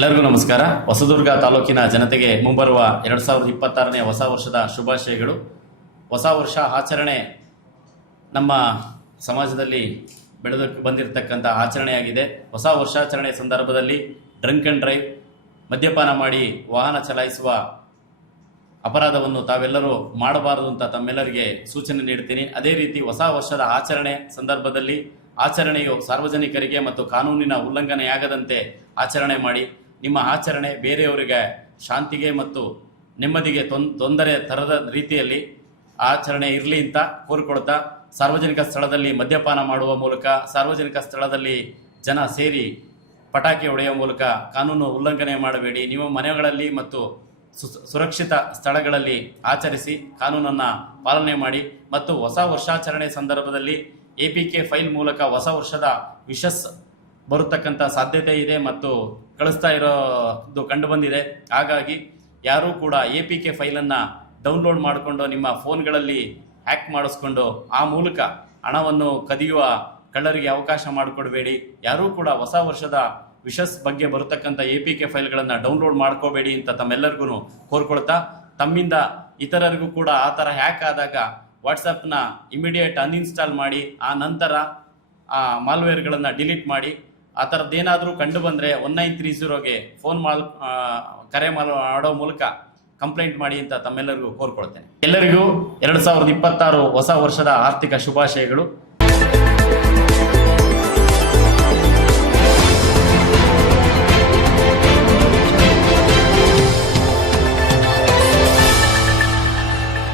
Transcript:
ನಮಸ್ಕಾರ. ಹೊಸದುರ್ಗ ತಾಲೂಕಿನ ಜನತೆಗೆ ಮುಂಬರುವ ಎರಡು ಸಾವಿರದ ಇಪ್ಪತ್ತಾರನೇ ಹೊಸ ವರ್ಷದ ಶುಭಾಶಯಗಳು. ಹೊಸ ವರ್ಷ ಆಚರಣೆ ನಮ್ಮ ಸಮಾಜದಲ್ಲಿ ಬೆಳೆದು, ಬಂದಿರತಕ್ಕಂಥ ಆಚರಣೆಯಾಗಿದೆ. ಹೊಸ ವರ್ಷಾಚರಣೆ ಸಂದರ್ಭದಲ್ಲಿ ಡ್ರಂಕ್ ಆ್ಯಂಡ್ ಡ್ರೈವ್, ಮದ್ಯಪಾನ ಮಾಡಿ ವಾಹನ ಚಲಾಯಿಸುವ ಅಪರಾಧವನ್ನು ತಾವೆಲ್ಲರೂ ಮಾಡಬಾರದು ಅಂತ ತಮ್ಮೆಲ್ಲರಿಗೆ ಸೂಚನೆ ನೀಡ್ತೀನಿ. ಅದೇ ರೀತಿ ಹೊಸ ವರ್ಷದ ಆಚರಣೆ ಸಂದರ್ಭದಲ್ಲಿ ಆಚರಣೆಯು ಸಾರ್ವಜನಿಕರಿಗೆ ಮತ್ತು ಕಾನೂನಿನ ಉಲ್ಲಂಘನೆಯಾಗದಂತೆ ಆಚರಣೆ ಮಾಡಿ ನಿಮ್ಮ ಆಚರಣೆ ಬೇರೆಯವರಿಗೆ ಶಾಂತಿಗೆ ಮತ್ತು ನೆಮ್ಮದಿಗೆ ತೊಂದರೆ ತರದ ರೀತಿಯಲ್ಲಿ ಆಚರಣೆ ಇರಲಿ ಅಂತ ಕೋರಿಕೊಳ್ತಾ ಸಾರ್ವಜನಿಕ ಸ್ಥಳದಲ್ಲಿ ಮದ್ಯಪಾನ ಮಾಡುವ ಮೂಲಕ, ಸಾರ್ವಜನಿಕ ಸ್ಥಳದಲ್ಲಿ ಜನ ಸೇರಿ ಪಟಾಕಿ ಹೊಡೆಯುವ ಮೂಲಕ ಕಾನೂನು ಉಲ್ಲಂಘನೆ ಮಾಡಬೇಡಿ. ನಿಮ್ಮ ಮನೆಗಳಲ್ಲಿ ಮತ್ತು ಸುರಕ್ಷಿತ ಸ್ಥಳಗಳಲ್ಲಿ ಆಚರಿಸಿ ಕಾನೂನನ್ನು ಪಾಲನೆ ಮಾಡಿ ಮತ್ತು ಹೊಸ ವರ್ಷಾಚರಣೆ ಸಂದರ್ಭದಲ್ಲಿ ಎ ಪಿ ಕೆ ಫೈಲ್ ಮೂಲಕ ಹೊಸ ವರ್ಷದ ವಿಶಸ್ ಬರತಕ್ಕಂಥ ಸಾಧ್ಯತೆ ಇದೆ ಮತ್ತು ಕಳಿಸ್ತಾ ಇರೋದು ಕಂಡು ಬಂದಿದೆ. ಹಾಗಾಗಿ ಯಾರೂ ಕೂಡ ಎ ಪಿ ಕೆ ಫೈಲನ್ನು ಡೌನ್ಲೋಡ್ ಮಾಡಿಕೊಂಡು ನಿಮ್ಮ ಫೋನ್ಗಳಲ್ಲಿ ಹ್ಯಾಕ್ ಮಾಡಿಸ್ಕೊಂಡು ಆ ಮೂಲಕ ಹಣವನ್ನು ಕದಿಯುವ ಕಳ್ಳರಿಗೆ ಅವಕಾಶ ಮಾಡಿಕೊಡಬೇಡಿ. ಯಾರೂ ಕೂಡ ಹೊಸ ವರ್ಷದ ವಿಶಸ್ ಬಗ್ಗೆ ಬರತಕ್ಕಂಥ ಎ ಪಿ ಕೆ ಫೈಲ್ಗಳನ್ನು ಡೌನ್ಲೋಡ್ ಮಾಡ್ಕೋಬೇಡಿ ಅಂತ ತಮ್ಮೆಲ್ಲರಿಗೂ ಕೋರ್ಕೊಳ್ತಾ, ತಮ್ಮಿಂದ ಇತರರಿಗೂ ಕೂಡ ಆ ಥರ ಹ್ಯಾಕ್ ಆದಾಗ ವಾಟ್ಸಪ್ನ ಇಮಿಡಿಯೇಟ್ ಅನ್ಇನ್ಸ್ಟಾಲ್ ಮಾಡಿ, ಆ ನಂತರ ಆ ಮಾಲ್ವೇರ್ಗಳನ್ನು ಡಿಲೀಟ್ ಮಾಡಿ ಆ ಥರದ್ದೇನಾದರೂ ಕಂಡು ಬಂದರೆ ಒನ್ ನೈನ್ ತ್ರೀ ಝೀರೋಗೆ ಫೋನ್ ಆ, ಕರೆ ಮಾಡೋ ಮೂಲಕ ಕಂಪ್ಲೇಂಟ್ ಮಾಡಿ ಅಂತ ತಮ್ಮೆಲ್ಲರಿಗೂ ಕೋರ್ಕೊಳ್ತೇನೆ. ಎಲ್ಲರಿಗೂ ಎರಡು ಸಾವಿರದ ಇಪ್ಪತ್ತಾರು ಹೊಸ ವರ್ಷದ ಆರ್ಥಿಕ ಶುಭಾಶಯಗಳು.